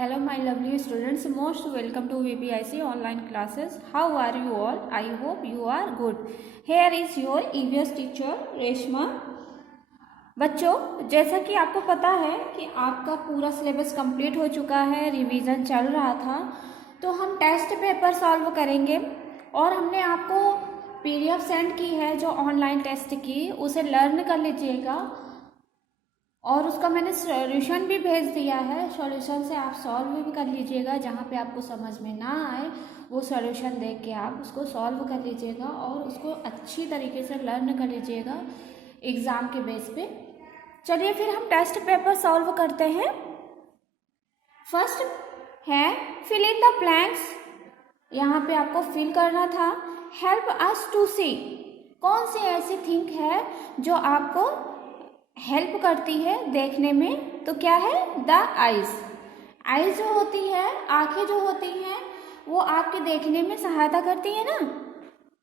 Hello my lovely students, most welcome to VPIC online classes. How are you all? I hope you are good. Here is your EVS teacher Reshma. बच्चों, जैसा कि आपको पता है कि आपका पूरा सिलेबस कंप्लीट हो चुका है, रिवीजन चल रहा था, तो हम टेस्ट पेपर सॉल्व करेंगे और हमने आपको PDF सेंड की है जो ऑनलाइन टेस्ट की, उसे लर्न कर लीजिएगा और उसका मैंने सॉल्यूशन भी भेज दिया है। सॉल्यूशन से आप सॉल्व भी कर लीजिएगा, जहाँ पे आपको समझ में ना आए वो सॉल्यूशन देख के आप उसको सॉल्व कर लीजिएगा और उसको अच्छी तरीके से लर्न कर लीजिएगा एग्ज़ाम के बेस पे। चलिए फिर हम टेस्ट पेपर सॉल्व करते हैं। फर्स्ट है फिल इन द ब्लैंक्स। यहाँ पे आपको फिल करना था। हेल्प अस टू सी, कौन सी ऐसी थिंग है जो आपको हेल्प करती है देखने में, तो क्या है? The eyes. आइज जो होती है, आंखें जो होती हैं, वो आपके देखने में सहायता करती है ना।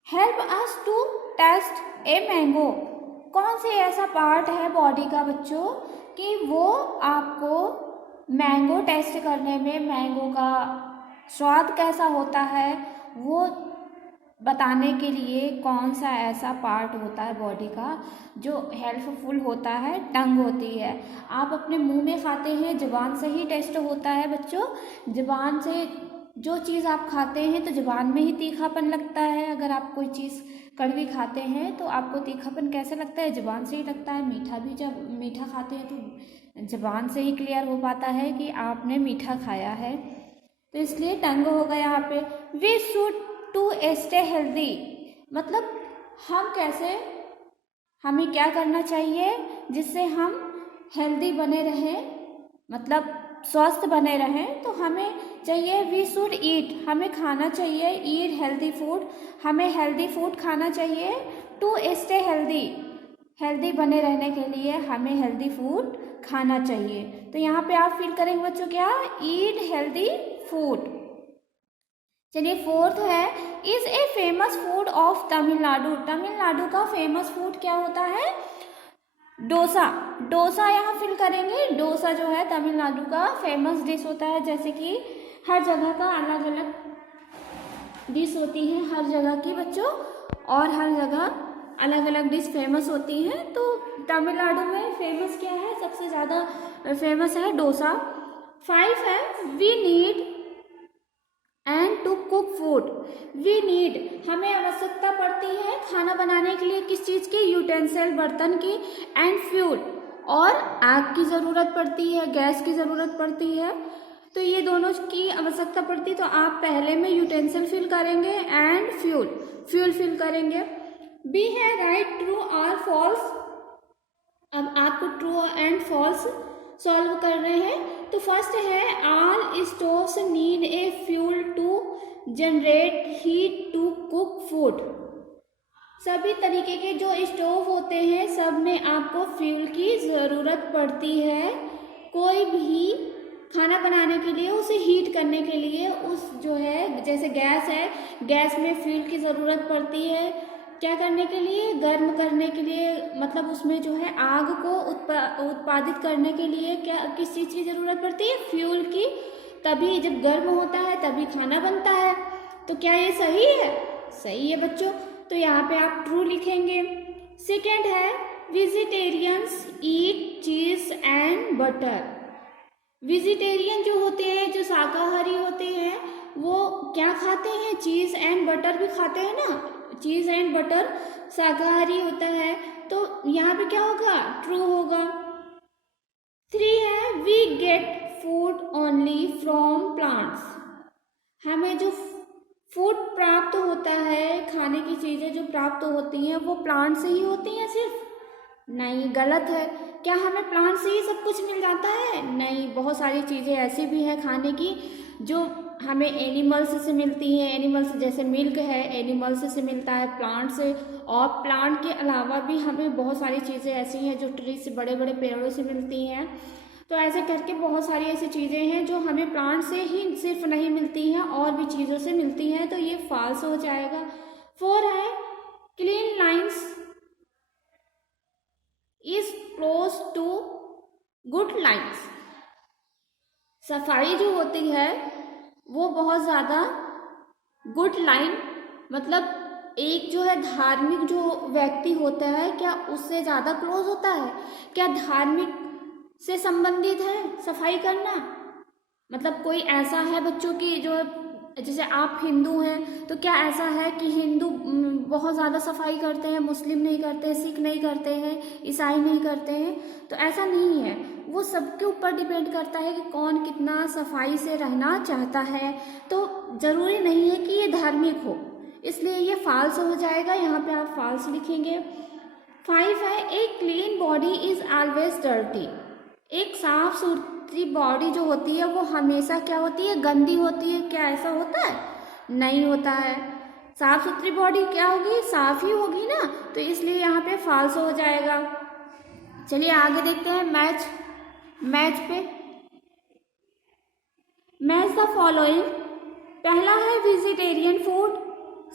Help us to taste a mango, कौन से ऐसा पार्ट है बॉडी का बच्चों कि वो आपको मैंगो टेस्ट करने में, मैंगो का स्वाद कैसा होता है वो बताने के लिए कौन सा ऐसा पार्ट होता है बॉडी का जो हेल्पफुल होता है? टंग होती है। आप अपने मुंह में खाते हैं, जुबान से ही टेस्ट होता है बच्चों। जुबान से जो चीज़ आप खाते हैं तो जुबान में ही तीखापन लगता है। अगर आप कोई चीज़ कड़वी खाते हैं तो आपको तीखापन कैसे लगता है? जुबान से ही लगता है। मीठा भी जब मीठा खाते हैं तो जुबान से ही क्लियर हो पाता है कि आपने मीठा खाया है। तो इसलिए टंग होगा यहाँ पे। We should to stay healthy, मतलब हम कैसे, हमें क्या करना चाहिए जिससे हम हेल्दी बने रहें, मतलब स्वस्थ बने रहें। तो हमें चाहिए वी शुड ईट, हमें खाना चाहिए। ईट हेल्दी फूड, हमें हेल्दी फूड खाना चाहिए। टू स्टे हेल्दी, हेल्दी बने रहने के लिए हमें हेल्दी फूड खाना चाहिए। तो यहाँ पे आप फील करेंगे बच्चों क्या? Eat healthy food. चलिए फोर्थ है is a famous food of Tamil Nadu. Tamil Nadu का फेमस फूड क्या होता है? डोसा। डोसा यहाँ फिल करेंगे। डोसा जो है तमिलनाडु का फेमस डिश होता है। जैसे कि हर जगह का अलग अलग डिश होती है, हर जगह की बच्चों, और हर जगह अलग अलग डिश फेमस होती हैं। तो तमिलनाडु में फेमस क्या है? सबसे ज़्यादा फेमस है डोसा। 5 है we need and to cook food. We need, हमें आवश्यकता पड़ती है खाना बनाने के लिए किस चीज़ की? यूटेंसिल, बर्तन की। एंड फ्यूल, और आग की ज़रूरत पड़ती है, गैस की ज़रूरत पड़ती है। तो ये दोनों की आवश्यकता पड़ती है। तो आप पहले में यूटेंसिल फिल करेंगे एंड फ्यूल, फ्यूल फिल करेंगे। बी है राइट, ट्रू और फॉल्स। अब आपको ट्रू एंड फॉल्स सॉल्व कर रहे हैं। तो फर्स्ट है all stoves need a fuel to generate heat to cook food. सभी तरीके के जो स्टोव होते हैं सब में आपको फ्यूल की ज़रूरत पड़ती है। कोई भी खाना बनाने के लिए, उसे हीट करने के लिए, उस जो है जैसे गैस है, गैस में फ्यूल की ज़रूरत पड़ती है। क्या करने के लिए? गर्म करने के लिए, मतलब उसमें जो है आग को उत्पादित करने के लिए क्या, किस चीज़ की ज़रूरत पड़ती है? फ्यूल की। तभी जब गर्म होता है तभी खाना बनता है। तो क्या ये सही है? सही है बच्चों। तो यहाँ पे आप ट्रू लिखेंगे। सेकेंड है vegetarians eat cheese and butter. Vegetarian जो होते हैं, जो शाकाहारी होते हैं, वो क्या खाते हैं? चीज़ एंड बटर भी खाते हैं ना। चीज़ एंड बटर शाकाहारी होता है। तो यहाँ पे क्या होगा? ट्रू होगा। 3 है we get food only from plants. हमें जो फूड प्राप्त होता है, खाने की चीज़ें जो प्राप्त होती हैं वो प्लांट से ही होती हैं सिर्फ? नहीं, गलत है। क्या हमें प्लांट से ही सब कुछ मिल जाता है? नहीं, बहुत सारी चीज़ें ऐसी भी हैं खाने की जो हमें एनिमल्स से मिलती हैं। एनिमल्स जैसे मिल्क है, एनिमल्स से मिलता है, प्लांट से। और प्लांट के अलावा भी हमें बहुत सारी चीज़ें ऐसी हैं जो ट्री से, बड़े बड़े पेड़ों से मिलती हैं। तो ऐसे करके बहुत सारी ऐसी चीज़ें हैं जो हमें प्लांट से ही सिर्फ नहीं मिलती हैं, और भी चीज़ों से मिलती हैं। तो ये फॉल्स हो जाएगा। 4 है clean lines is close to good lines. सफाई जो होती है वो बहुत ज़्यादा गुड लाइन, मतलब एक जो है धार्मिक जो व्यक्ति होता है क्या उससे ज़्यादा क्लोज होता है? क्या धार्मिक से संबंधित है सफाई करना? मतलब कोई ऐसा है बच्चों की जो, जैसे आप हिंदू हैं तो क्या ऐसा है कि हिंदू बहुत ज़्यादा सफाई करते हैं, मुस्लिम नहीं करते, सिख नहीं करते हैं, ईसाई नहीं करते हैं? तो ऐसा नहीं है, वो सबके ऊपर डिपेंड करता है कि कौन कितना सफाई से रहना चाहता है। तो ज़रूरी नहीं है कि ये धार्मिक हो, इसलिए ये फॉल्स हो जाएगा, यहाँ पे आप फॉल्स लिखेंगे। 5 है, a clean body is always dirty. एक साफ सुथरी बॉडी जो होती है वो हमेशा क्या होती है? गंदी होती है। क्या ऐसा होता है? नहीं होता है। साफ सुथरी बॉडी क्या होगी? साफ ही होगी ना, तो इसलिए यहाँ पे फॉल्स हो जाएगा। चलिए आगे देखते हैं मैच पे मैच द फॉलोइंग। पहला है वेजिटेरियन फूड,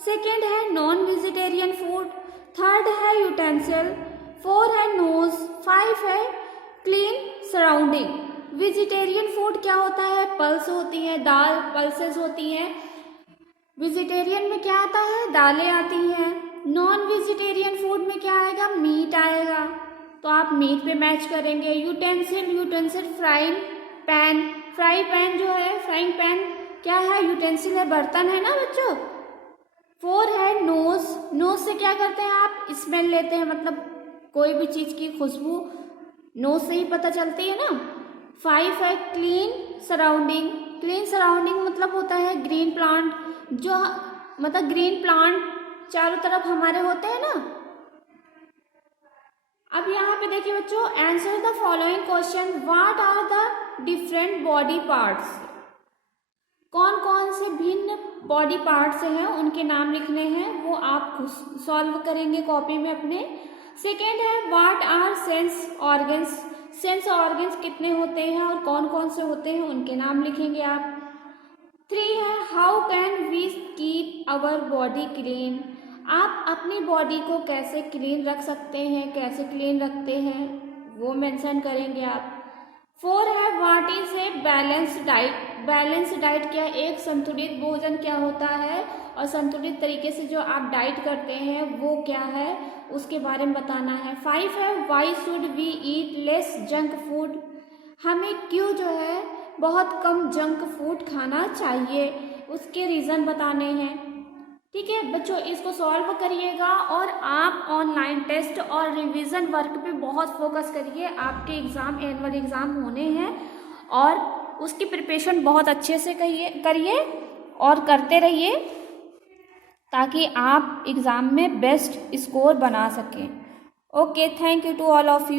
सेकेंड है नॉन वेजिटेरियन फूड, थर्ड है यूटेंसिल, 4 है नोज, 5 है क्लीन सराउंडिंग। वेजिटेरियन फूड क्या होता है? पल्स होती है, दाल पल्सेस होती हैं। वेजिटेरियन में क्या आता है? दालें आती हैं। नॉन वेजिटेरियन फूड में क्या आएगा? मीट आएगा, तो आप मीट पे मैच करेंगे। यूटेंसिल फ्राई पैन जो है, फ्राइंग पैन क्या है? यूटेंसिल है, बर्तन है ना बच्चों। 4 है नोज से क्या करते हैं आप? स्मेल लेते हैं, मतलब कोई भी चीज़ की खुशबू नोज से ही पता चलती है ना। 5 है क्लीन सराउंडिंग मतलब होता है ग्रीन प्लांट, जो मतलब ग्रीन प्लांट चारों तरफ हमारे होते हैं ना। अब यहाँ पे देखिए बच्चों, answer the following question. What are the different body parts? कौन कौन से भिन्न बॉडी पार्ट्स हैं उनके नाम लिखने हैं, वो आप खुद सॉल्व करेंगे कॉपी में अपने। सेकेंड है व्हाट आर सेंस ऑर्गन्स कितने होते हैं और कौन कौन से होते हैं उनके नाम लिखेंगे आप। 3 है how can we keep our body clean. आप अपनी बॉडी को कैसे क्लीन रख सकते हैं, कैसे क्लीन रखते हैं वो मेंशन करेंगे आप। 4 है what is a balanced diet क्या एक संतुलित भोजन क्या होता है, और संतुलित तरीके से जो आप डाइट करते हैं वो क्या है उसके बारे में बताना है। 5 है why should we eat less junk food. हमें क्यों जो है बहुत कम जंक फूड खाना चाहिए, उसके रीज़न बताने हैं। ठीक है बच्चों, इसको सॉल्व करिएगा और आप ऑनलाइन टेस्ट और रिवीजन वर्क पे बहुत फोकस करिए। आपके एनुअल एग्ज़ाम होने हैं और उसकी प्रिपरेशन बहुत अच्छे से करिए और करते रहिए ताकि आप एग्ज़ाम में बेस्ट स्कोर बना सकें। Okay, thank you to all of you.